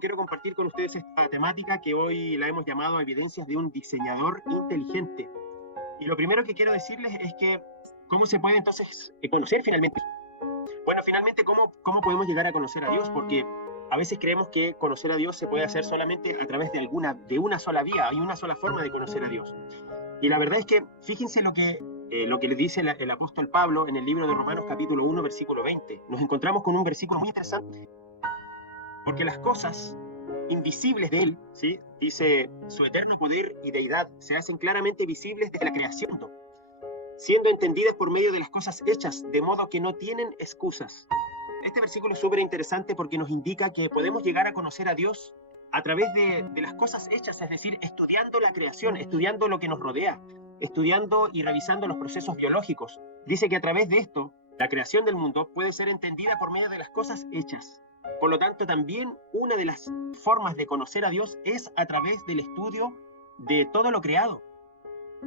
quiero compartir con ustedes esta temática que hoy la hemos llamado Evidencias de un diseñador inteligente. Y lo primero que quiero decirles es que, ¿cómo se puede entonces conocer finalmente? Bueno, finalmente, ¿cómo podemos llegar a conocer a Dios? Porque a veces creemos que conocer a Dios se puede hacer solamente a través de una sola vía, hay una sola forma de conocer a Dios. Y la verdad es que, fíjense lo que le dice el apóstol Pablo en el libro de Romanos capítulo 1, versículo 20. Nos encontramos con un versículo muy interesante. Porque las cosas invisibles de él, ¿sí? Dice, su eterno poder y deidad se hacen claramente visibles desde la creación, siendo entendidas por medio de las cosas hechas, de modo que no tienen excusas. Este versículo es súper interesante porque nos indica que podemos llegar a conocer a Dios a través de las cosas hechas, es decir, estudiando la creación, estudiando lo que nos rodea, estudiando y revisando los procesos biológicos. Dice que a través de esto, la creación del mundo puede ser entendida por medio de las cosas hechas. Por lo tanto, también una de las formas de conocer a Dios es a través del estudio de todo lo creado.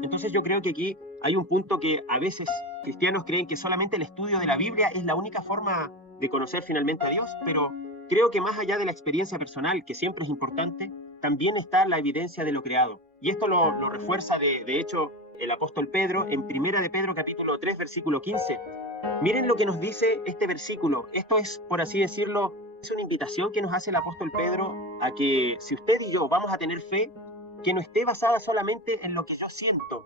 Entonces yo creo que aquí hay un punto que a veces cristianos creen que solamente el estudio de la Biblia es la única forma de conocer finalmente a Dios, pero creo que más allá de la experiencia personal, que siempre es importante, también está la evidencia de lo creado. Y esto lo refuerza de hecho el apóstol Pedro en 1 de Pedro capítulo 3 versículo 15. Miren lo que nos dice este versículo. Esto es, por así decirlo, es una invitación que nos hace el apóstol Pedro a que si usted y yo vamos a tener fe, que no esté basada solamente en lo que yo siento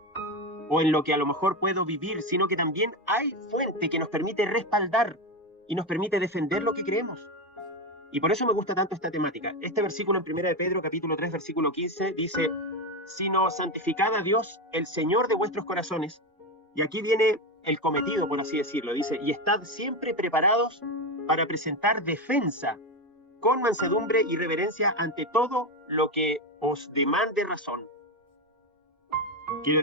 o en lo que a lo mejor puedo vivir, sino que también hay fuente que nos permite respaldar y nos permite defender lo que creemos. Y por eso me gusta tanto esta temática. Este versículo en 1 de Pedro, capítulo 3, versículo 15, dice, sino santificad a Dios, el Señor de vuestros corazones. Y aquí viene el cometido, por así decirlo. Dice, y estad siempre preparados para presentar defensa con mansedumbre y reverencia ante todo lo que os demande razón.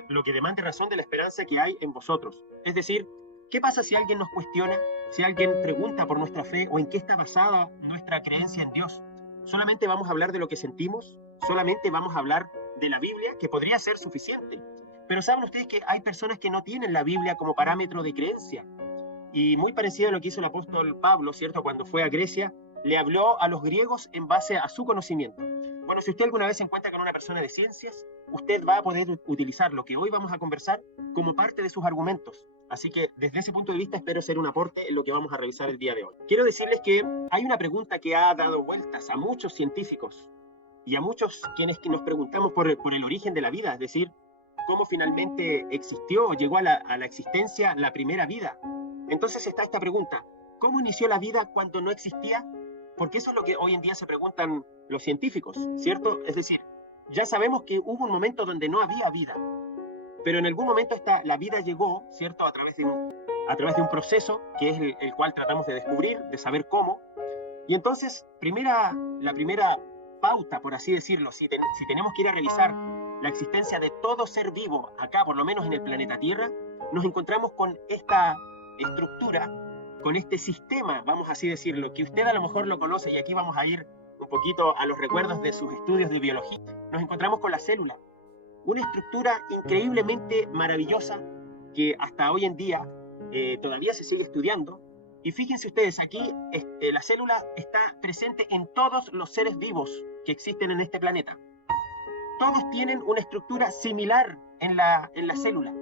Lo que demande razón de la esperanza que hay en vosotros. Es decir, ¿qué pasa si alguien nos cuestiona? Si alguien pregunta por nuestra fe o en qué está basada nuestra creencia en Dios. ¿Solamente vamos a hablar de lo que sentimos? ¿Solamente vamos a hablar de la Biblia? Que podría ser suficiente. Pero ¿saben ustedes que hay personas que no tienen la Biblia como parámetro de creencia? Y muy parecido a lo que hizo el apóstol Pablo, ¿cierto? Cuando fue a Grecia, le habló a los griegos en base a su conocimiento. Bueno, si usted alguna vez se encuentra con una persona de ciencias, usted va a poder utilizar lo que hoy vamos a conversar como parte de sus argumentos. Así que desde ese punto de vista espero ser un aporte en lo que vamos a revisar el día de hoy. Quiero decirles que hay una pregunta que ha dado vueltas a muchos científicos y a muchos quienes nos preguntamos por el origen de la vida, es decir, cómo finalmente existió o llegó a la existencia la primera vida. Entonces está esta pregunta, ¿cómo inició la vida cuando no existía? Porque eso es lo que hoy en día se preguntan los científicos, ¿cierto? Es decir, ya sabemos que hubo un momento donde no había vida, pero en algún momento la vida llegó, ¿cierto? A través de un proceso que es el cual tratamos de descubrir, de saber cómo. Y entonces, la primera pauta, por así decirlo, si tenemos que ir a revisar la existencia de todo ser vivo acá, por lo menos en el planeta Tierra, nos encontramos con esta estructura, con este sistema, vamos así decirlo, que usted a lo mejor lo conoce, y aquí vamos a ir un poquito a los recuerdos de sus estudios de biología. Nos encontramos con la célula, una estructura increíblemente maravillosa que hasta hoy en día todavía se sigue estudiando. Y fíjense ustedes, aquí la célula está presente en todos los seres vivos que existen en este planeta. Todos tienen una estructura similar en la célula.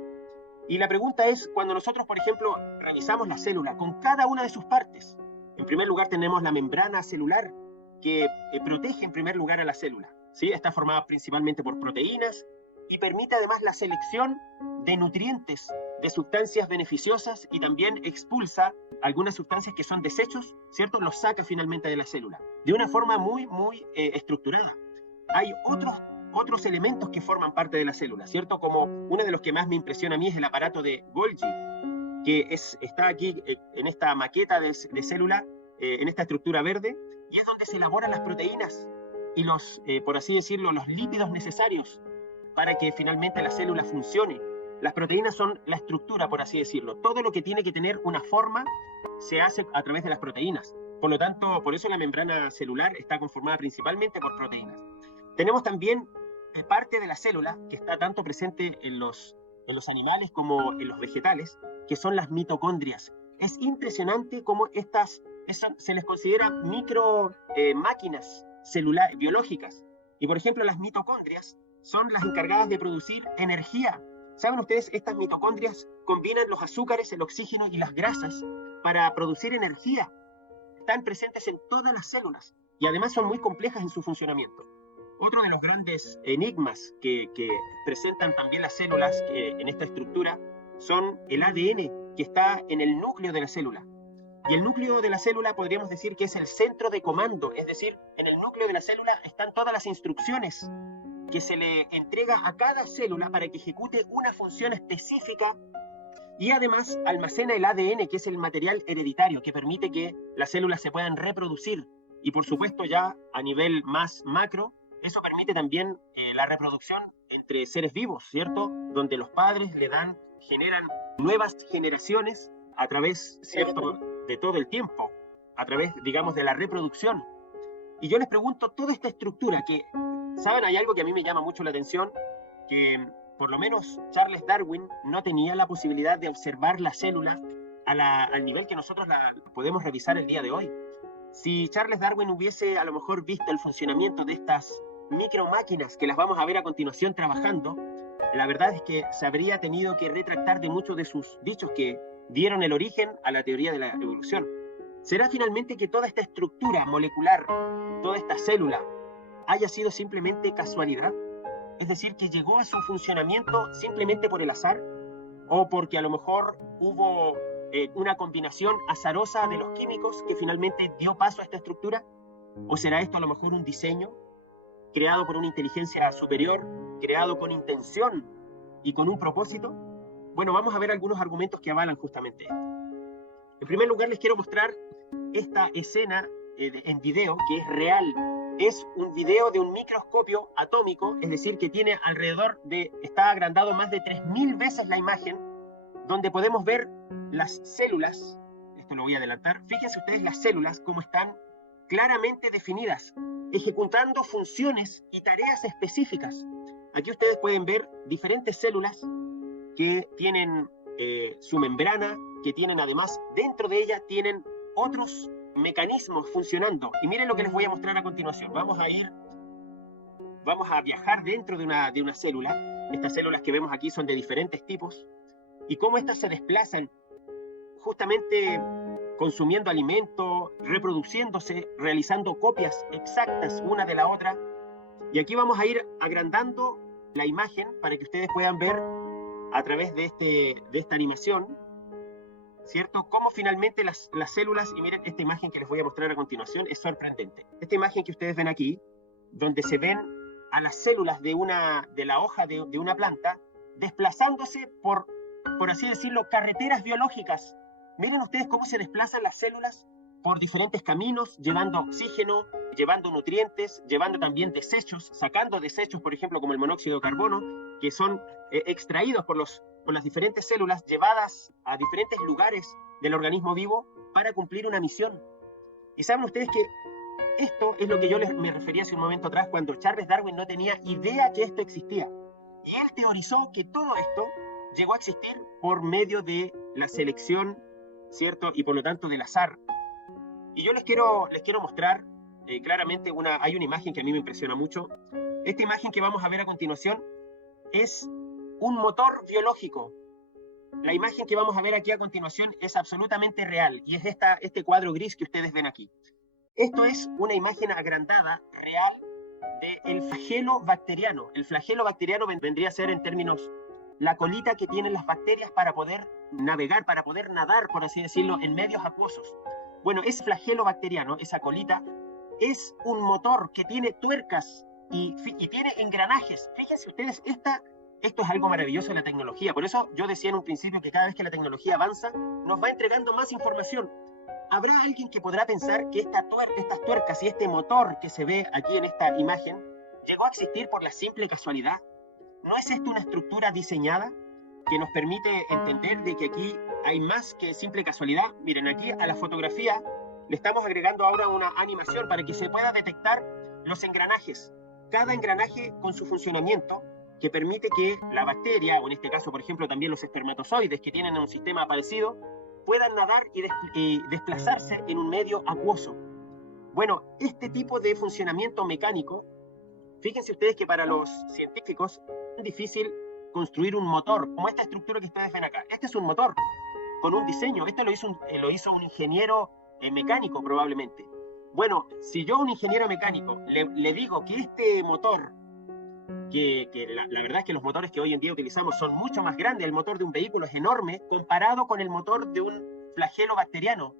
Y la pregunta es, cuando nosotros, por ejemplo, revisamos la célula con cada una de sus partes, en primer lugar tenemos la membrana celular que protege en primer lugar a la célula, ¿sí? Está formada principalmente por proteínas y permite además la selección de nutrientes, de sustancias beneficiosas, y también expulsa algunas sustancias que son desechos, ¿cierto? Los saca finalmente de la célula, de una forma muy, muy estructurada. Hay otros elementos que forman parte de la célula, ¿cierto? Como uno de los que más me impresiona a mí es el aparato de Golgi, que está aquí en esta maqueta de célula, en esta estructura verde, y es donde se elaboran las proteínas y por así decirlo, los lípidos necesarios para que finalmente la célula funcione. Las proteínas son la estructura, por así decirlo. Todo lo que tiene que tener una forma se hace a través de las proteínas. Por lo tanto, por eso la membrana celular está conformada principalmente por proteínas. Tenemos también parte de la célula que está tanto presente en los animales como en los vegetales, que son las mitocondrias. Es impresionante cómo se les considera micro máquinas biológicas. Y por ejemplo, las mitocondrias son las encargadas de producir energía. ¿Saben ustedes? Estas mitocondrias combinan los azúcares, el oxígeno y las grasas para producir energía. Están presentes en todas las células y además son muy complejas en su funcionamiento. Otro de los grandes enigmas que presentan también las células en esta estructura son el ADN, que está en el núcleo de la célula. Y el núcleo de la célula podríamos decir que es el centro de comando, es decir, en el núcleo de la célula están todas las instrucciones que se le entrega a cada célula para que ejecute una función específica, y además almacena el ADN, que es el material hereditario que permite que las células se puedan reproducir. Y por supuesto, ya a nivel más macro, eso permite también la reproducción entre seres vivos, ¿cierto? Donde los padres generan nuevas generaciones a través, ¿cierto?, de todo el tiempo, a través, digamos, de la reproducción. Y yo les pregunto, toda esta estructura que, ¿saben? Hay algo que a mí me llama mucho la atención, que por lo menos Charles Darwin no tenía la posibilidad de observar la célula al nivel que nosotros la podemos revisar el día de hoy. Si Charles Darwin hubiese a lo mejor visto el funcionamiento de estas micromáquinas que las vamos a ver a continuación trabajando, la verdad es que se habría tenido que retractar de muchos de sus dichos que dieron el origen a la teoría de la evolución. ¿Será finalmente que toda esta estructura molecular, toda esta célula, haya sido simplemente casualidad? Es decir, que llegó a su funcionamiento simplemente por el azar, o porque a lo mejor hubo una combinación azarosa de los químicos que finalmente dio paso a esta estructura. ¿O será esto a lo mejor un diseño creado por una inteligencia superior, creado con intención y con un propósito? Bueno, vamos a ver algunos argumentos que avalan justamente esto. En primer lugar, les quiero mostrar esta escena en video, que es real. Es un video de un microscopio atómico, es decir, que tiene está agrandado más de 3000 veces la imagen, donde podemos ver las células. Esto lo voy a adelantar. Fíjense ustedes las células como están claramente definidas, ejecutando funciones y tareas específicas. Aquí ustedes pueden ver diferentes células que tienen su membrana, que tienen además, dentro de ella, tienen otros mecanismos funcionando. Y miren lo que les voy a mostrar a continuación. Vamos a viajar dentro de una célula. Estas células que vemos aquí son de diferentes tipos. Y cómo estas se desplazan justamente consumiendo alimento, reproduciéndose, realizando copias exactas una de la otra. Y aquí vamos a ir agrandando la imagen para que ustedes puedan ver a través de esta animación, ¿cierto?, cómo finalmente las células, y miren esta imagen que les voy a mostrar a continuación, es sorprendente. Esta imagen que ustedes ven aquí, donde se ven a las células de la hoja de una planta desplazándose por así decirlo, carreteras biológicas. Miren ustedes cómo se desplazan las células por diferentes caminos, llevando oxígeno, llevando nutrientes, llevando también desechos, sacando desechos, por ejemplo, como el monóxido de carbono, que son extraídos por las diferentes células, llevadas a diferentes lugares del organismo vivo para cumplir una misión. Y saben ustedes que esto es lo que yo me refería hace un momento atrás, cuando Charles Darwin no tenía idea que esto existía. Y él teorizó que todo esto llegó a existir por medio de la selección, ¿cierto? Y por lo tanto del azar. Y yo les quiero mostrar claramente hay una imagen que a mí me impresiona mucho. Esta imagen que vamos a ver a continuación es un motor biológico. La imagen que vamos a ver aquí a continuación es absolutamente real y es este cuadro gris que ustedes ven aquí. Esto es una imagen agrandada, real, del flagelo bacteriano. El flagelo bacteriano vendría a ser, en términos, la colita que tienen las bacterias para poder navegar, para poder nadar, por así decirlo, en medios acuosos. Bueno, ese flagelo bacteriano, esa colita, es un motor que tiene tuercas y tiene engranajes. Fíjense ustedes, esto es algo maravilloso de la tecnología. Por eso yo decía en un principio que cada vez que la tecnología avanza, nos va entregando más información. ¿Habrá alguien que podrá pensar que estas tuercas y este motor que se ve aquí en esta imagen llegó a existir por la simple casualidad? ¿No es esto una estructura diseñada que nos permite entender de que aquí hay más que simple casualidad? Miren, aquí a la fotografía le estamos agregando ahora una animación para que se pueda detectar los engranajes. Cada engranaje con su funcionamiento que permite que la bacteria, o en este caso, por ejemplo, también los espermatozoides que tienen un sistema parecido, puedan nadar y desplazarse en un medio acuoso. Bueno, este tipo de funcionamiento mecánico, fíjense ustedes que para los científicos es difícil construir un motor, como esta estructura que ustedes ven acá. Este es un motor con un diseño, esto lo hizo un ingeniero mecánico probablemente. Bueno, si yo a un ingeniero mecánico le digo que este motor, que la verdad es que los motores que hoy en día utilizamos son mucho más grandes, el motor de un vehículo es enorme comparado con el motor de un flagelo bacteriano,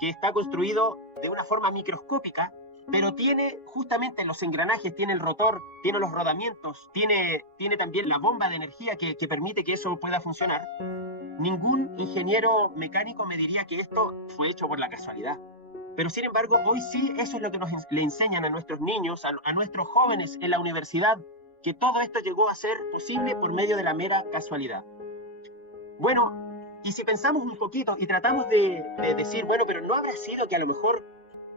que está construido de una forma microscópica, pero tiene justamente los engranajes, tiene el rotor, tiene los rodamientos, tiene también la bomba de energía que permite que eso pueda funcionar. Ningún ingeniero mecánico me diría que esto fue hecho por la casualidad. Pero sin embargo, hoy sí, eso es lo que le enseñan a nuestros niños, a nuestros jóvenes en la universidad, que todo esto llegó a ser posible por medio de la mera casualidad. Bueno, y si pensamos un poquito y tratamos de decir, bueno, pero ¿no habrá sido que a lo mejor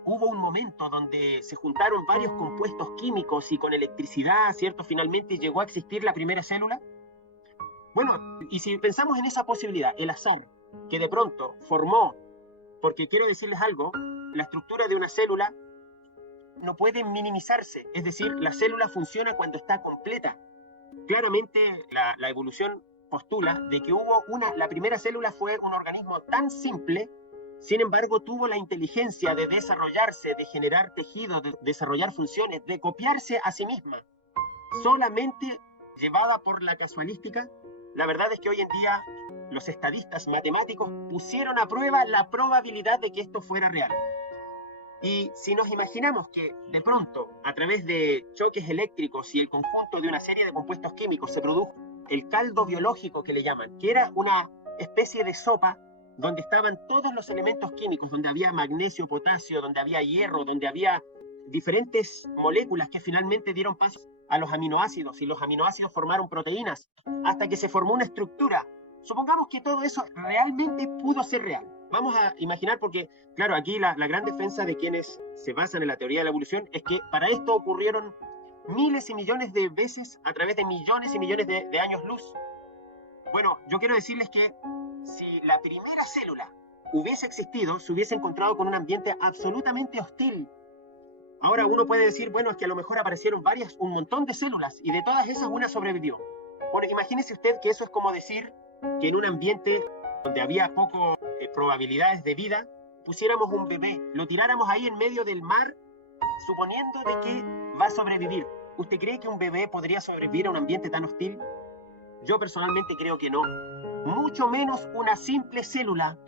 hubo un momento donde se juntaron varios compuestos químicos y con electricidad, ¿cierto? Finalmente llegó a existir la primera célula. Bueno, y si pensamos en esa posibilidad, el azar, que de pronto formó, porque quiero decirles algo, la estructura de una célula no puede minimizarse, es decir, la célula funciona cuando está completa. Claramente la evolución postula de que la primera célula fue un organismo tan simple, sin embargo tuvo la inteligencia de desarrollarse, de generar tejido, de desarrollar funciones, de copiarse a sí misma, solamente llevada por la casualística. La verdad es que hoy en día los estadistas matemáticos pusieron a prueba la probabilidad de que esto fuera real. Y si nos imaginamos que de pronto, a través de choques eléctricos y el conjunto de una serie de compuestos químicos, se produjo el caldo biológico que le llaman, que era una especie de sopa donde estaban todos los elementos químicos, donde había magnesio, potasio, donde había hierro, donde había diferentes moléculas que finalmente dieron paso a los aminoácidos, y los aminoácidos formaron proteínas, hasta que se formó una estructura. Supongamos que todo eso realmente pudo ser real. Vamos a imaginar, porque claro, aquí la gran defensa de quienes se basan en la teoría de la evolución es que para esto ocurrieron miles y millones de veces a través de millones y millones de años luz. Bueno, yo quiero decirles que si la primera célula hubiese existido, se hubiese encontrado con un ambiente absolutamente hostil. Ahora uno puede decir, bueno, es que a lo mejor aparecieron un montón de células y de todas esas una sobrevivió. Bueno, imagínese usted que eso es como decir que en un ambiente donde había poco probabilidades de vida, pusiéramos un bebé, lo tiráramos ahí en medio del mar, suponiendo de que va a sobrevivir. ¿Usted cree que un bebé podría sobrevivir a un ambiente tan hostil? Yo personalmente creo que no. Mucho menos una simple célula,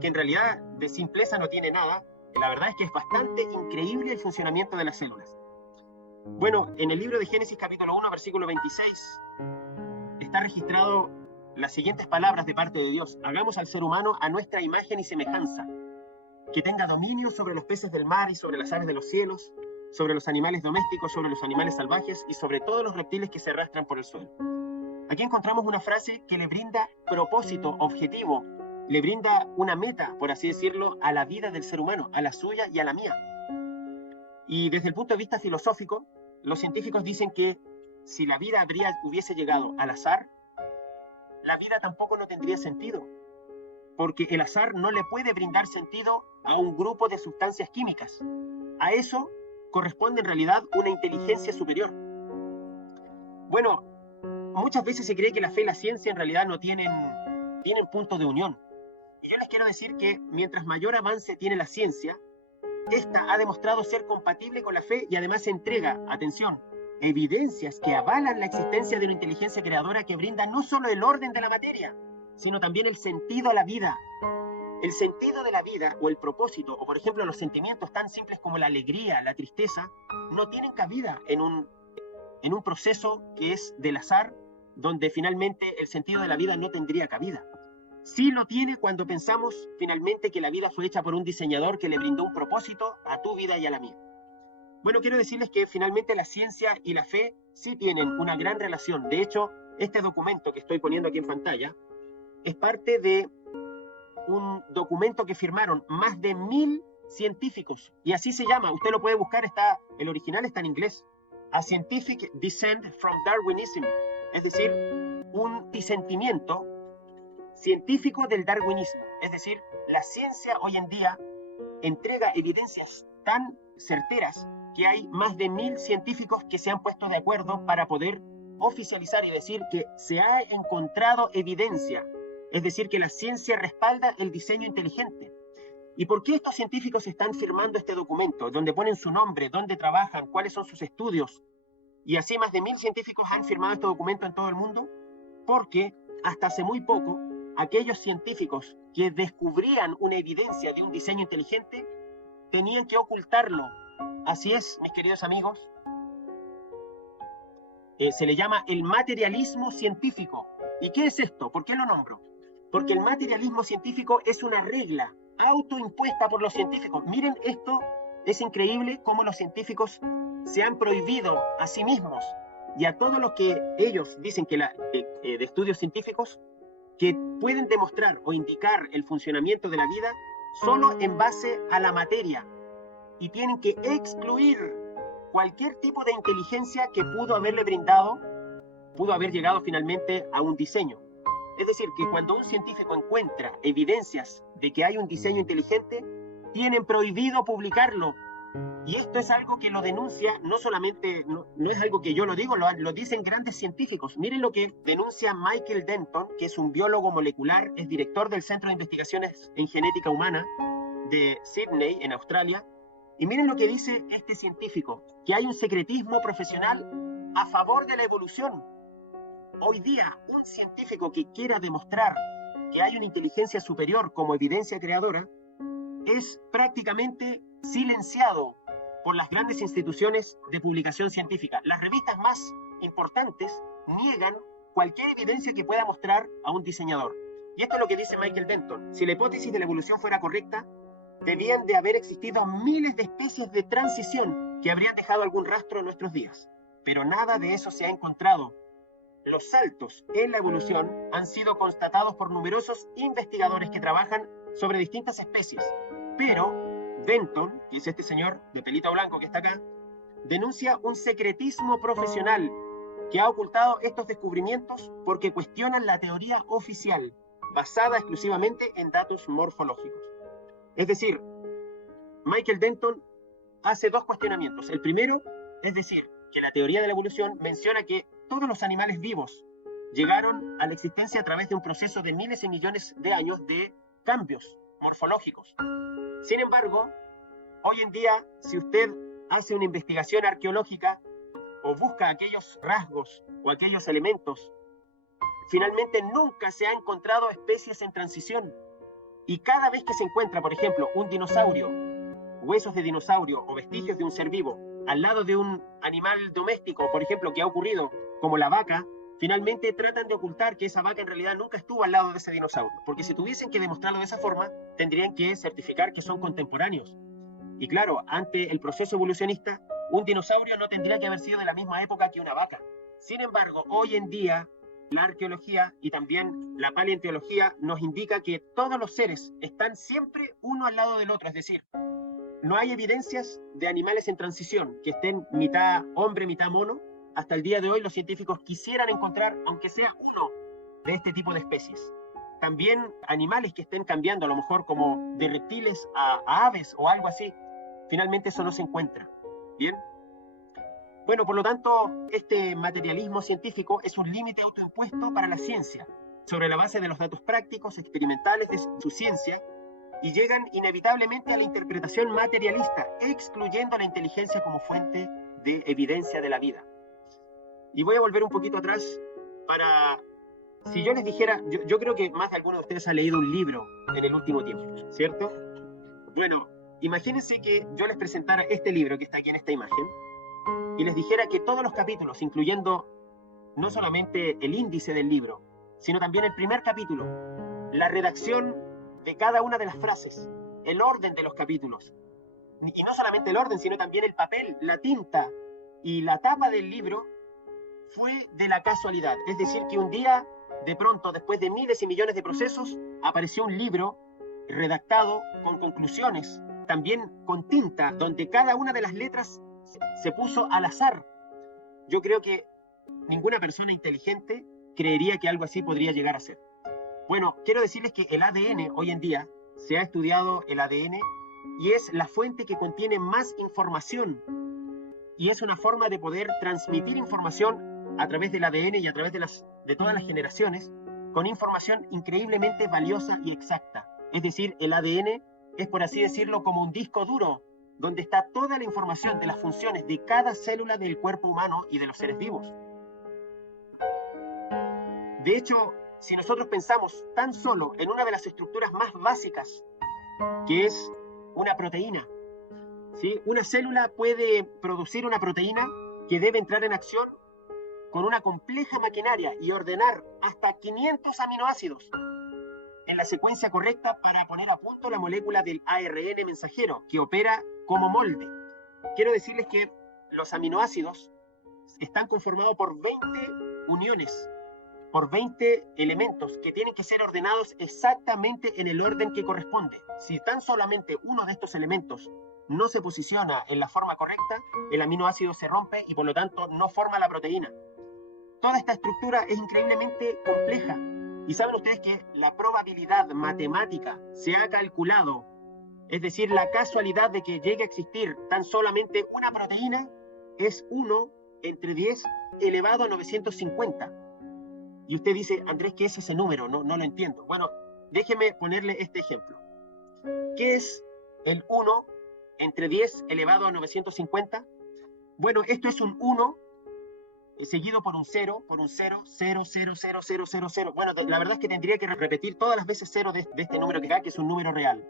que en realidad de simpleza no tiene nada. La verdad es que es bastante increíble el funcionamiento de las células. Bueno, en el libro de Génesis capítulo 1, versículo 26, está registrado las siguientes palabras de parte de Dios: hagamos al ser humano a nuestra imagen y semejanza, que tenga dominio sobre los peces del mar y sobre las aves de los cielos, sobre los animales domésticos, sobre los animales salvajes y sobre todos los reptiles que se arrastran por el suelo. Aquí encontramos una frase que le brinda propósito, objetivo, le brinda una meta, por así decirlo, a la vida del ser humano, a la suya y a la mía. Y desde el punto de vista filosófico, los científicos dicen que si la vida hubiese llegado al azar, la vida tampoco no tendría sentido, porque el azar no le puede brindar sentido a un grupo de sustancias químicas. A eso corresponde en realidad una inteligencia superior. Bueno, muchas veces se cree que la fe y la ciencia en realidad no tienen punto de unión. Y yo les quiero decir que mientras mayor avance tiene la ciencia, esta ha demostrado ser compatible con la fe y además entrega, atención, evidencias que avalan la existencia de una inteligencia creadora que brinda no solo el orden de la materia, sino también el sentido a la vida. El sentido de la vida o el propósito, o por ejemplo los sentimientos tan simples como la alegría, la tristeza, no tienen cabida en un proceso que es del azar, donde finalmente el sentido de la vida no tendría cabida. Sí lo tiene cuando pensamos finalmente que la vida fue hecha por un diseñador que le brindó un propósito a tu vida y a la mía. Bueno, quiero decirles que finalmente la ciencia y la fe sí tienen una gran relación. De hecho, este documento que estoy poniendo aquí en pantalla es parte de un documento que firmaron más de 1000 científicos, y así se llama, usted lo puede buscar, el original está en inglés: A Scientific Descent from Darwinism, es decir, un disentimiento científico del darwinismo. Es decir, la ciencia hoy en día entrega evidencias tan certeras que hay más de 1000 científicos que se han puesto de acuerdo para poder oficializar y decir que se ha encontrado evidencia, es decir, que la ciencia respalda el diseño inteligente. ¿Y por qué estos científicos están firmando este documento, donde ponen su nombre, dónde trabajan, cuáles son sus estudios? Y así más de 1000 científicos han firmado este documento en todo el mundo, porque hasta hace muy poco, aquellos científicos que descubrían una evidencia de un diseño inteligente tenían que ocultarlo. Así es, mis queridos amigos. Se le llama el materialismo científico. ¿Y qué es esto? ¿Por qué lo nombro? Porque el materialismo científico es una regla autoimpuesta por los científicos. Miren esto, es increíble cómo los científicos se han prohibido a sí mismos y a todos los que ellos dicen que de estudios científicos que pueden demostrar o indicar el funcionamiento de la vida solo en base a la materia, y tienen que excluir cualquier tipo de inteligencia que pudo haber llegado finalmente a un diseño. Es decir, que cuando un científico encuentra evidencias de que hay un diseño inteligente, tienen prohibido publicarlo. Y esto es algo que lo denuncia, no solamente, no es algo que yo lo digo, lo dicen grandes científicos. Miren lo que denuncia Michael Denton, que es un biólogo molecular, es director del Centro de Investigaciones en Genética Humana de Sydney, en Australia. Y miren lo que dice este científico, que hay un secretismo profesional a favor de la evolución. Hoy día, un científico que quiera demostrar que hay una inteligencia superior como evidencia creadora es prácticamente silenciado por las grandes instituciones de publicación científica. Las revistas más importantes niegan cualquier evidencia que pueda mostrar a un diseñador. Y esto es lo que dice Michael Denton. Si la hipótesis de la evolución fuera correcta, debían de haber existido miles de especies de transición que habrían dejado algún rastro en nuestros días. Pero nada de eso se ha encontrado. Los saltos en la evolución han sido constatados por numerosos investigadores que trabajan sobre distintas especies. Pero Denton, que es este señor de pelito blanco que está acá, denuncia un secretismo profesional que ha ocultado estos descubrimientos porque cuestionan la teoría oficial, basada exclusivamente en datos morfológicos. Es decir, Michael Denton hace dos cuestionamientos. El primero, es decir, que la teoría de la evolución menciona que todos los animales vivos llegaron a la existencia a través de un proceso de miles y millones de años de cambios morfológicos. Sin embargo, hoy en día, si usted hace una investigación arqueológica o busca aquellos rasgos o aquellos elementos, finalmente nunca se ha encontrado especies en transición. Y cada vez que se encuentra, por ejemplo, un dinosaurio, huesos de dinosaurio o vestigios de un ser vivo al lado de un animal doméstico, por ejemplo, que ha ocurrido, como la vaca, finalmente tratan de ocultar que esa vaca en realidad nunca estuvo al lado de ese dinosaurio. Porque si tuviesen que demostrarlo de esa forma, tendrían que certificar que son contemporáneos. Y claro, ante el proceso evolucionista, un dinosaurio no tendría que haber sido de la misma época que una vaca. Sin embargo, hoy en día, la arqueología y también la paleontología nos indica que todos los seres están siempre uno al lado del otro. Es decir, no hay evidencias de animales en transición que estén mitad hombre, mitad mono. Hasta el día de hoy los científicos quisieran encontrar, aunque sea uno, de este tipo de especies. También animales que estén cambiando, a lo mejor como de reptiles a aves o algo así. Finalmente eso no se encuentra. ¿Bien? Bueno, por lo tanto, este materialismo científico es un límite autoimpuesto para la ciencia, sobre la base de los datos prácticos, experimentales de su ciencia, y llegan inevitablemente a la interpretación materialista, excluyendo la inteligencia como fuente de evidencia de la vida. Y voy a volver un poquito atrás para... Si yo les dijera, yo creo que más de alguno de ustedes ha leído un libro en el último tiempo, ¿cierto? Bueno, imagínense que yo les presentara este libro que está aquí en esta imagen y les dijera que todos los capítulos, incluyendo no solamente el índice del libro, sino también el primer capítulo, la redacción de cada una de las frases, el orden de los capítulos, y no solamente el orden, sino también el papel, la tinta y la tapa del libro, fue de la casualidad. Es decir, que un día, de pronto, después de miles y millones de procesos, apareció un libro redactado con conclusiones, también con tinta, donde cada una de las letras se puso al azar. Yo creo que ninguna persona inteligente creería que algo así podría llegar a ser. Bueno, quiero decirles que el ADN hoy en día, se ha estudiado el ADN y es la fuente que contiene más información. Y es una forma de poder transmitir información a través del ADN y a través de todas las generaciones, con información increíblemente valiosa y exacta. Es decir, el ADN es, por así decirlo, como un disco duro, donde está toda la información de las funciones de cada célula del cuerpo humano y de los seres vivos. De hecho, si nosotros pensamos tan solo en una de las estructuras más básicas, que es una proteína, ¿sí? Una célula puede producir una proteína que debe entrar en acción con una compleja maquinaria y ordenar hasta 500 aminoácidos en la secuencia correcta para poner a punto la molécula del ARN mensajero, que opera como molde. Quiero decirles que los aminoácidos están conformados por 20 uniones, por 20 elementos que tienen que ser ordenados exactamente en el orden que corresponde. Si tan solamente uno de estos elementos no se posiciona en la forma correcta, el aminoácido se rompe y por lo tanto no forma la proteína. Toda esta estructura es increíblemente compleja. Y saben ustedes que la probabilidad matemática se ha calculado, es decir, la casualidad de que llegue a existir tan solamente una proteína es 1 entre 10 elevado a 950. Y usted dice, Andrés, ¿qué es ese número? No lo entiendo. Bueno, déjeme ponerle este ejemplo. ¿Qué es el 1 entre 10 elevado a 950? Bueno, esto es un 1 seguido por un 0, 0, 0, 0, 0, 0, 0, 0. Bueno, la verdad es que tendría que repetir todas las veces 0 de este número que acá, que es un número real.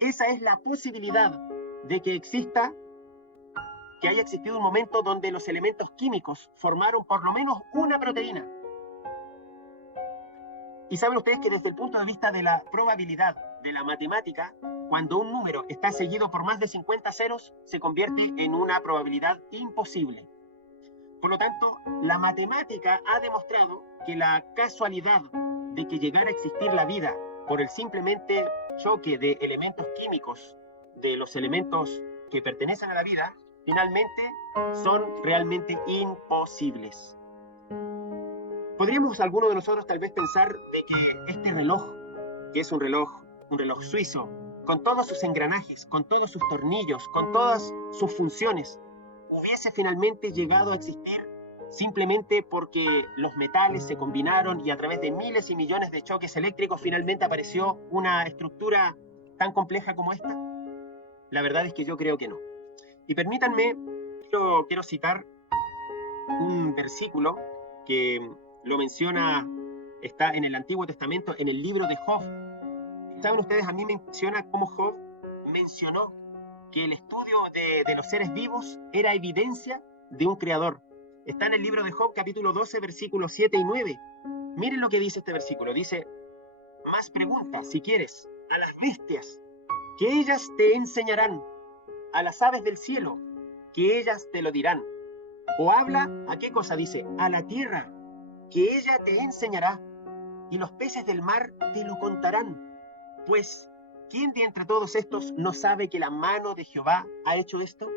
Esa es la posibilidad de que haya existido un momento donde los elementos químicos formaron por lo menos una proteína. Y saben ustedes que desde el punto de vista de la probabilidad de la matemática, cuando un número está seguido por más de 50 ceros, se convierte en una probabilidad imposible. Por lo tanto, la matemática ha demostrado que la casualidad de que llegara a existir la vida por el simplemente choque de elementos químicos, de los elementos que pertenecen a la vida, finalmente son realmente imposibles. Podríamos algunos de nosotros tal vez pensar de que este reloj, que es un reloj suizo, con todos sus engranajes, con todos sus tornillos, con todas sus funciones, hubiese finalmente llegado a existir simplemente porque los metales se combinaron y a través de miles y millones de choques eléctricos finalmente apareció una estructura tan compleja como esta. La verdad es que yo creo que no. Y permítanme, quiero citar un versículo que lo menciona, está en el Antiguo Testamento, en el libro de Job. ¿Saben ustedes? A mí me impresiona cómo Job mencionó que el estudio de los seres vivos era evidencia de un creador. Está en el libro de Job, capítulo 12, versículos 7 y 9. Miren lo que dice este versículo. Dice, más pregunta, si quieres, a las bestias, que ellas te enseñarán, a las aves del cielo, que ellas te lo dirán. O habla, ¿a qué cosa? Dice, a la tierra, que ella te enseñará, y los peces del mar te lo contarán. Pues, ¿quién de entre todos estos no sabe que la mano de Jehová ha hecho esto?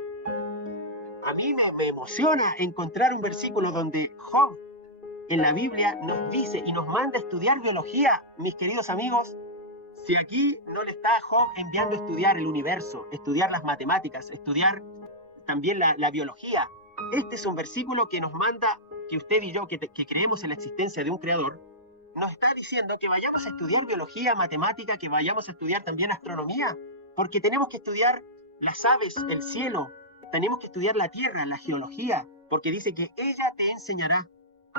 A mí me emociona encontrar un versículo donde Job en la Biblia nos dice y nos manda a estudiar biología, mis queridos amigos. Si aquí no le está Job enviando a estudiar el universo, estudiar las matemáticas, estudiar también la biología, este es un versículo que nos manda, que usted y yo, que creemos en la existencia de un creador, nos está diciendo que vayamos a estudiar biología, matemática, que vayamos a estudiar también astronomía, porque tenemos que estudiar las aves, el cielo, tenemos que estudiar la tierra, la geología, porque dice que ella te enseñará.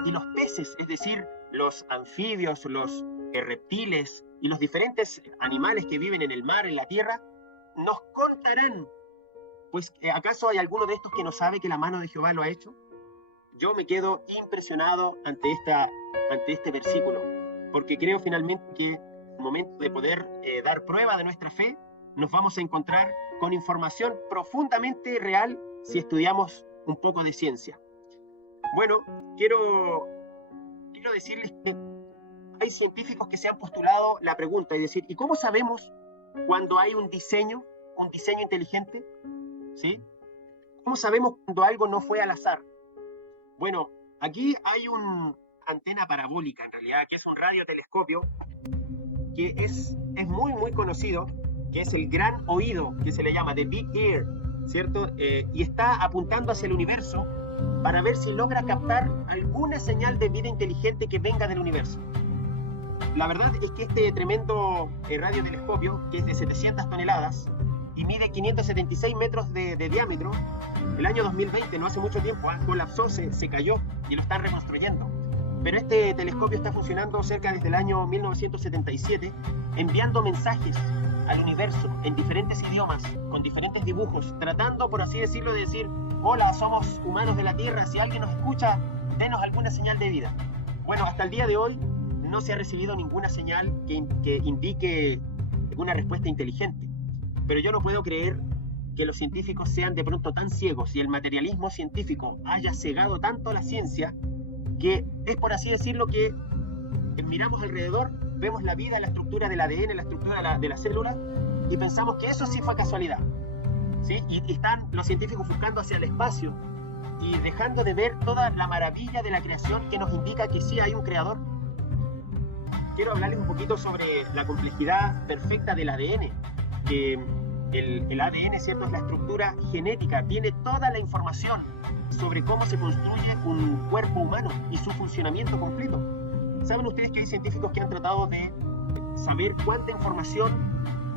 Y los peces, es decir, los anfibios, los reptiles y los diferentes animales que viven en el mar, en la tierra, nos contarán. Pues, ¿acaso hay alguno de estos que no sabe que la mano de Jehová lo ha hecho? Yo me quedo impresionado ante este versículo, porque creo finalmente que en el momento de poder dar prueba de nuestra fe, nos vamos a encontrar con información profundamente real si estudiamos un poco de ciencia. Bueno, quiero decirles que hay científicos que se han postulado la pregunta, es decir, ¿y cómo sabemos cuando hay un diseño inteligente? ¿Sí? ¿Cómo sabemos cuando algo no fue al azar? Bueno, aquí hay una antena parabólica, en realidad, que es un radiotelescopio, que es muy, muy conocido, que es el gran oído, que se le llama The Big Ear, ¿cierto? Y está apuntando hacia el universo para ver si logra captar alguna señal de vida inteligente que venga del universo. La verdad es que este tremendo radiotelescopio, que es de 700 toneladas y mide 576 metros de diámetro, el año 2020, no hace mucho tiempo, colapsó, se cayó y lo están reconstruyendo. Pero este telescopio está funcionando cerca desde el año 1977, enviando mensajes al universo en diferentes idiomas, con diferentes dibujos, tratando, por así decirlo, de decir: hola, somos humanos de la Tierra, si alguien nos escucha, denos alguna señal de vida. Bueno, hasta el día de hoy no se ha recibido ninguna señal que indique una respuesta inteligente. Pero yo no puedo creer que los científicos sean de pronto tan ciegos y el materialismo científico haya cegado tanto la ciencia, que es, por así decirlo, que miramos alrededor, vemos la vida, la estructura del ADN, la estructura de la célula, y pensamos que eso sí fue casualidad, ¿sí? Y están los científicos buscando hacia el espacio y dejando de ver toda la maravilla de la creación que nos indica que sí hay un creador. Quiero hablarles un poquito sobre la complejidad perfecta del ADN, que el ADN, ¿cierto?, es la estructura genética, tiene toda la información sobre cómo se construye un cuerpo humano y su funcionamiento completo. ¿Saben ustedes que hay científicos que han tratado de saber cuánta información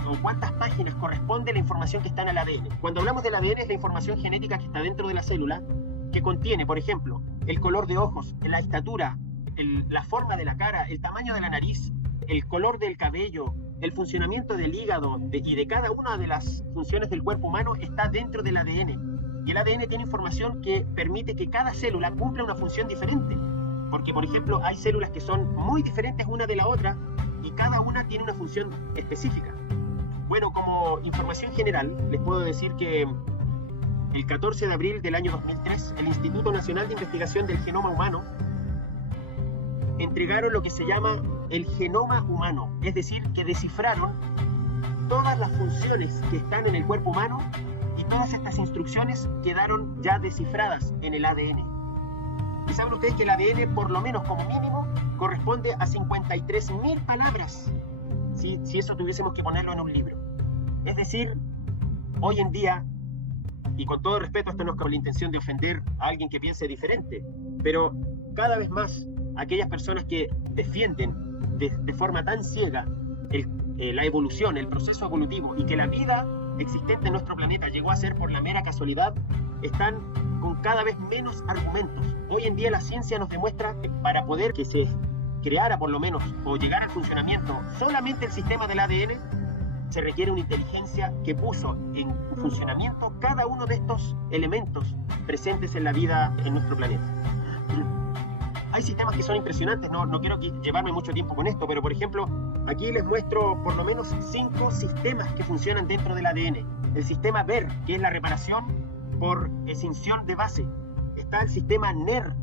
o cuántas páginas corresponde a la información que está en el ADN? Cuando hablamos del ADN es la información genética que está dentro de la célula, que contiene, por ejemplo, el color de ojos, la estatura, la forma de la cara, el tamaño de la nariz, el color del cabello, el funcionamiento del hígado y de cada una de las funciones del cuerpo humano está dentro del ADN. Y el ADN tiene información que permite que cada célula cumpla una función diferente. Porque, por ejemplo, hay células que son muy diferentes una de la otra y cada una tiene una función específica. Bueno, como información general, les puedo decir que el 14 de abril del año 2003, el Instituto Nacional de Investigación del Genoma Humano entregaron lo que se llama el genoma humano, es decir, que descifraron todas las funciones que están en el cuerpo humano y todas estas instrucciones quedaron ya descifradas en el ADN. Y saben ustedes que el ADN, por lo menos como mínimo, corresponde a 53.000 palabras, si eso tuviésemos que ponerlo en un libro. Es decir, hoy en día, y con todo respeto, esto no es con la intención de ofender a alguien que piense diferente, pero cada vez más aquellas personas que defienden de forma tan ciega la evolución, el proceso evolutivo, y que la vida existente en nuestro planeta llegó a ser por la mera casualidad, están con cada vez menos argumentos. Hoy en día la ciencia nos demuestra que para poder que se creara por lo menos o llegar al funcionamiento solamente el sistema del ADN, se requiere una inteligencia que puso en funcionamiento cada uno de estos elementos presentes en la vida en nuestro planeta. Hay sistemas que son impresionantes, no quiero llevarme mucho tiempo con esto, pero por ejemplo, aquí les muestro por lo menos 5 sistemas que funcionan dentro del ADN. El sistema BER, que es la reparación por escinsión de base. Está el sistema NER,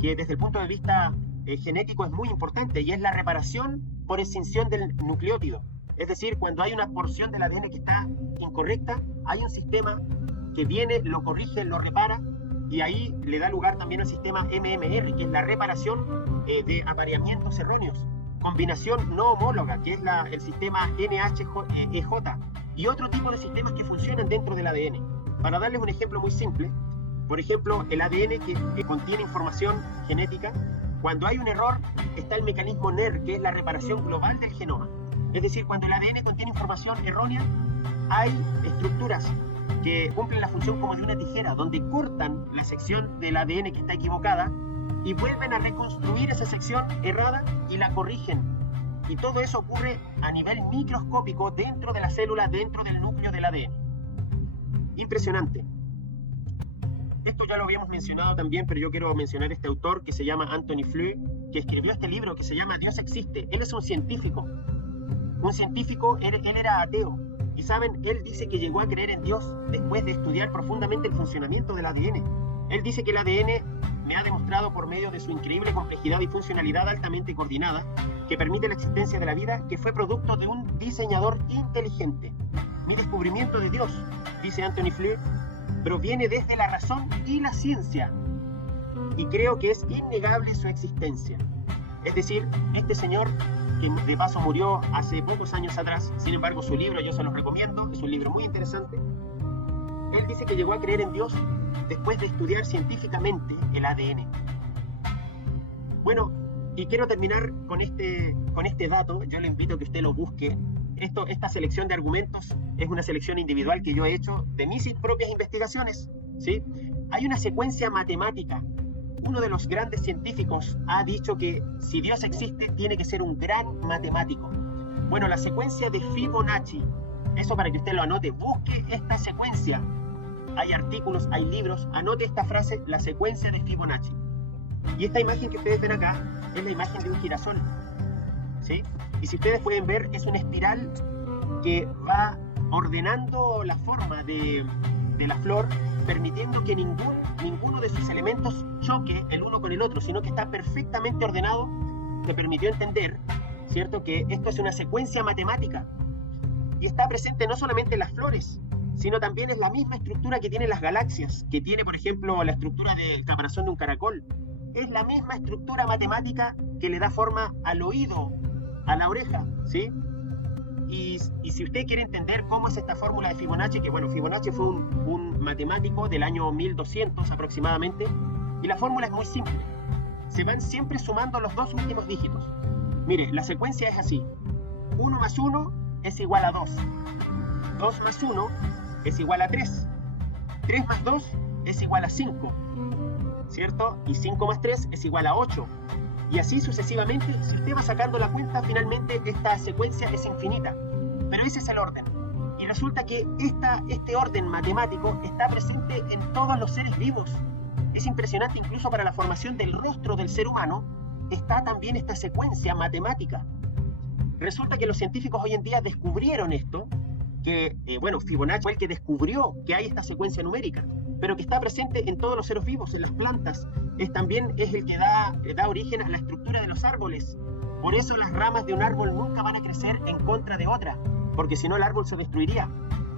que desde el punto de vista genético es muy importante, y es la reparación por escinsión del nucleótido. Es decir, cuando hay una porción del ADN que está incorrecta, hay un sistema que viene, lo corrige, lo repara, y ahí le da lugar también al sistema MMR, que es la reparación de apareamientos erróneos. Combinación no homóloga, que es el sistema NHEJ, y otro tipo de sistemas que funcionan dentro del ADN. Para darles un ejemplo muy simple, por ejemplo, el ADN que contiene información genética, cuando hay un error está el mecanismo NER, que es la reparación global del genoma. Es decir, cuando el ADN contiene información errónea, hay estructuras que cumplen la función como de una tijera, donde cortan la sección del ADN que está equivocada y vuelven a reconstruir esa sección errada y la corrigen. Y todo eso ocurre a nivel microscópico dentro de la célula, dentro del núcleo del ADN. Impresionante. Esto ya lo habíamos mencionado también, pero yo quiero mencionar este autor que se llama Anthony Flew, que escribió este libro que se llama Dios existe. Él es un científico. Él era ateo. Y saben, él dice que llegó a creer en Dios después de estudiar profundamente el funcionamiento del ADN. Él dice que el ADN me ha demostrado por medio de su increíble complejidad y funcionalidad altamente coordinada, que permite la existencia de la vida, que fue producto de un diseñador inteligente. Mi descubrimiento de Dios, dice Anthony Flew, proviene desde la razón y la ciencia, y creo que es innegable su existencia. Es decir, este señor que de paso murió hace pocos años atrás. Sin embargo, su libro yo se los recomiendo, es un libro muy interesante. Él dice que llegó a creer en Dios después de estudiar científicamente el ADN. Bueno, y quiero terminar con este dato. Yo le invito a que usted lo busque. Esta selección de argumentos es una selección individual que yo he hecho de mis propias investigaciones, ¿sí? Hay una secuencia matemática. Uno de los grandes científicos ha dicho que si Dios existe, tiene que ser un gran matemático. Bueno, la secuencia de Fibonacci, eso para que usted lo anote, busque esta secuencia. Hay artículos, hay libros, anote esta frase, la secuencia de Fibonacci. Y esta imagen que ustedes ven acá es la imagen de un girasol, ¿sí? Y si ustedes pueden ver, es una espiral que va ordenando la forma de la flor, permitiendo que ninguno de sus elementos choque el uno con el otro, sino que está perfectamente ordenado. Me permitió entender, ¿cierto?, que esto es una secuencia matemática y está presente no solamente en las flores, sino también es la misma estructura que tienen las galaxias, que tiene, por ejemplo, la estructura del caparazón de un caracol. Es la misma estructura matemática que le da forma al oído, a la oreja, ¿sí? Y si usted quiere entender cómo es esta fórmula de Fibonacci, que bueno, Fibonacci fue un matemático del año 1200 aproximadamente, y la fórmula es muy simple. Se van siempre sumando los dos últimos dígitos. Mire, la secuencia es así. 1 más 1 es igual a 2. 2 más 1 es igual a 3. 3 más 2 es igual a 5. ¿Cierto? Y 5 más 3 es igual a 8. Y así sucesivamente. Si usted va sacando la cuenta, finalmente esta secuencia es infinita. Pero ese es el orden. Y resulta que este orden matemático está presente en todos los seres vivos. Es impresionante, incluso para la formación del rostro del ser humano, está también esta secuencia matemática. Resulta que los científicos hoy en día descubrieron esto, que, Fibonacci fue el que descubrió que hay esta secuencia numérica, pero que está presente en todos los seres vivos, en las plantas. También es el que da origen a la estructura de los árboles. Por eso las ramas de un árbol nunca van a crecer en contra de otra, porque si no el árbol se destruiría.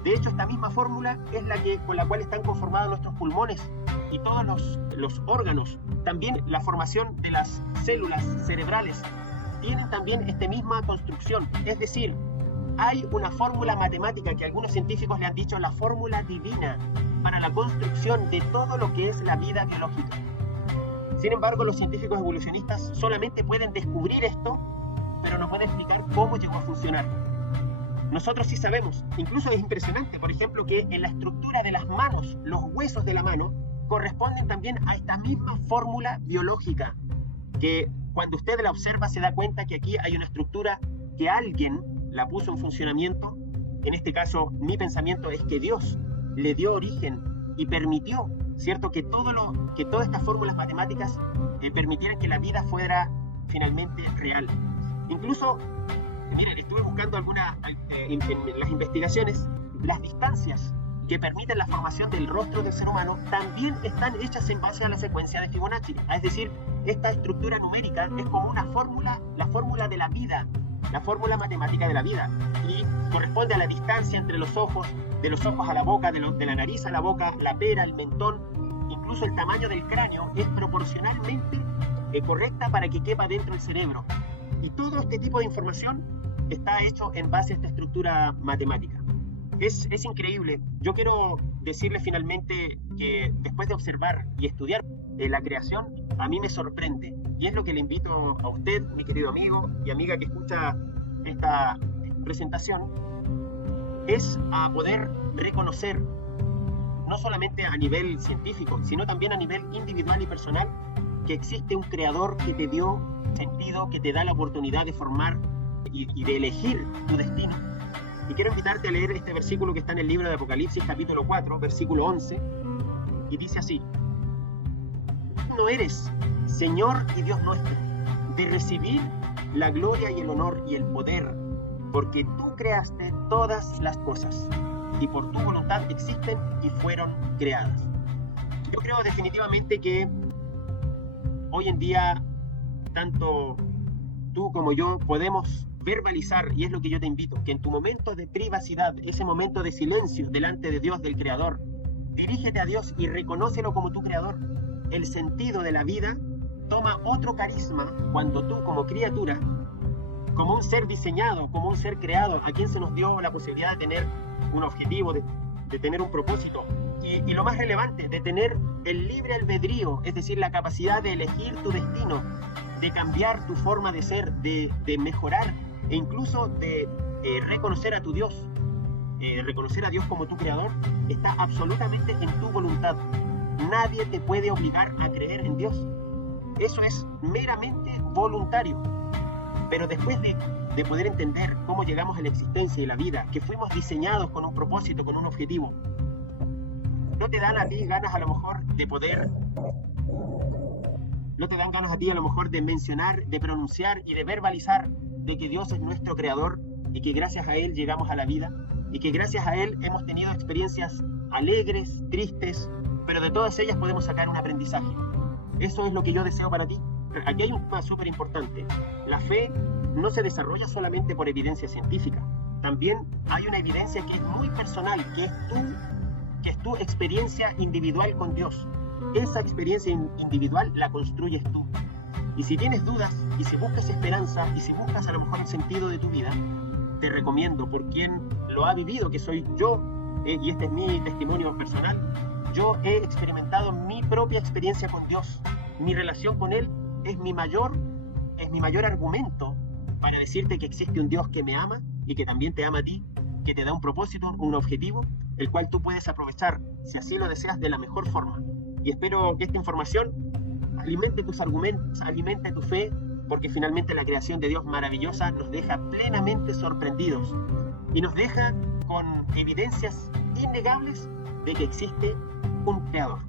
De hecho, esta misma fórmula es con la cual están conformados nuestros pulmones y todos los órganos. También la formación de las células cerebrales tienen también esta misma construcción. Es decir, hay una fórmula matemática que algunos científicos le han dicho la fórmula divina para la construcción de todo lo que es la vida biológica. Sin embargo, los científicos evolucionistas solamente pueden descubrir esto, pero no pueden explicar cómo llegó a funcionar. Nosotros sí sabemos, incluso es impresionante, por ejemplo, que en la estructura de las manos, los huesos de la mano, corresponden también a esta misma fórmula biológica, que cuando usted la observa se da cuenta que aquí hay una estructura que alguien la puso en funcionamiento. En este caso, mi pensamiento es que Dios le dio origen y permitió, ¿cierto?, que todas estas fórmulas matemáticas permitieran que la vida fuera finalmente real. Incluso, miren, estuve buscando en las investigaciones, las distancias que permiten la formación del rostro del ser humano también están hechas en base a la secuencia de Fibonacci. Es decir, esta estructura numérica es como una fórmula, la fórmula de la vida, la fórmula matemática de la vida, y corresponde a la distancia entre los ojos, de los ojos a la boca, de la nariz a la boca, la pera, el mentón, incluso el tamaño del cráneo es proporcionalmente correcta para que quepa dentro del cerebro. Y todo este tipo de información está hecho en base a esta estructura matemática. Es increíble. Yo quiero decirle finalmente que después de observar y estudiar la creación, a mí me sorprende. Y es lo que le invito a usted, mi querido amigo y amiga que escucha esta presentación, es a poder reconocer, no solamente a nivel científico, sino también a nivel individual y personal, que existe un creador que te dio sentido, que te da la oportunidad de formar y de elegir tu destino. Y quiero invitarte a leer este versículo que está en el libro de Apocalipsis, capítulo 4, versículo 11, y dice así: no eres Señor y Dios nuestro, de recibir la gloria y el honor y el poder, porque tú creaste todas las cosas, y por tu voluntad existen y fueron creadas. Yo creo definitivamente que hoy en día, tanto tú como yo podemos verbalizar, y es lo que yo te invito, que en tu momento de privacidad, ese momento de silencio delante de Dios, del Creador, dirígete a Dios y reconócelo como tu Creador. El sentido de la vida toma otro carisma cuando tú, como criatura, como un ser diseñado, como un ser creado, a quien se nos dio la posibilidad de tener un objetivo, de tener un propósito. Y lo más relevante, de tener el libre albedrío, es decir, la capacidad de elegir tu destino, de cambiar tu forma de ser, de mejorar e incluso de reconocer a tu Dios, reconocer a Dios como tu creador, está absolutamente en tu voluntad. Nadie te puede obligar a creer en Dios. Eso es meramente voluntario. Pero después de poder entender cómo llegamos a la existencia y la vida, que fuimos diseñados con un propósito, con un objetivo, ¿no te dan a ti ganas a lo mejor de poder, no te dan ganas a ti a lo mejor de mencionar, de pronunciar y de verbalizar de que Dios es nuestro creador y que gracias a Él llegamos a la vida y que gracias a Él hemos tenido experiencias alegres, tristes, pero de todas ellas podemos sacar un aprendizaje? Eso es lo que yo deseo para ti. Aquí hay un tema súper importante. La fe no se desarrolla solamente por evidencia científica. También hay una evidencia que es muy personal, que es tu experiencia individual con Dios. Esa experiencia individual la construyes tú. Y si tienes dudas, y si buscas esperanza, y si buscas a lo mejor el sentido de tu vida, te recomiendo, por quien lo ha vivido, que soy yo, y este es mi testimonio personal, yo he experimentado mi propia experiencia con Dios. Mi relación con Él es mi mayor argumento para decirte que existe un Dios que me ama y que también te ama a ti, que te da un propósito, un objetivo, el cual tú puedes aprovechar, si así lo deseas, de la mejor forma. Y espero que esta información alimente tus argumentos, alimente tu fe, porque finalmente la creación de Dios maravillosa nos deja plenamente sorprendidos y nos deja con evidencias innegables de que existe un creador.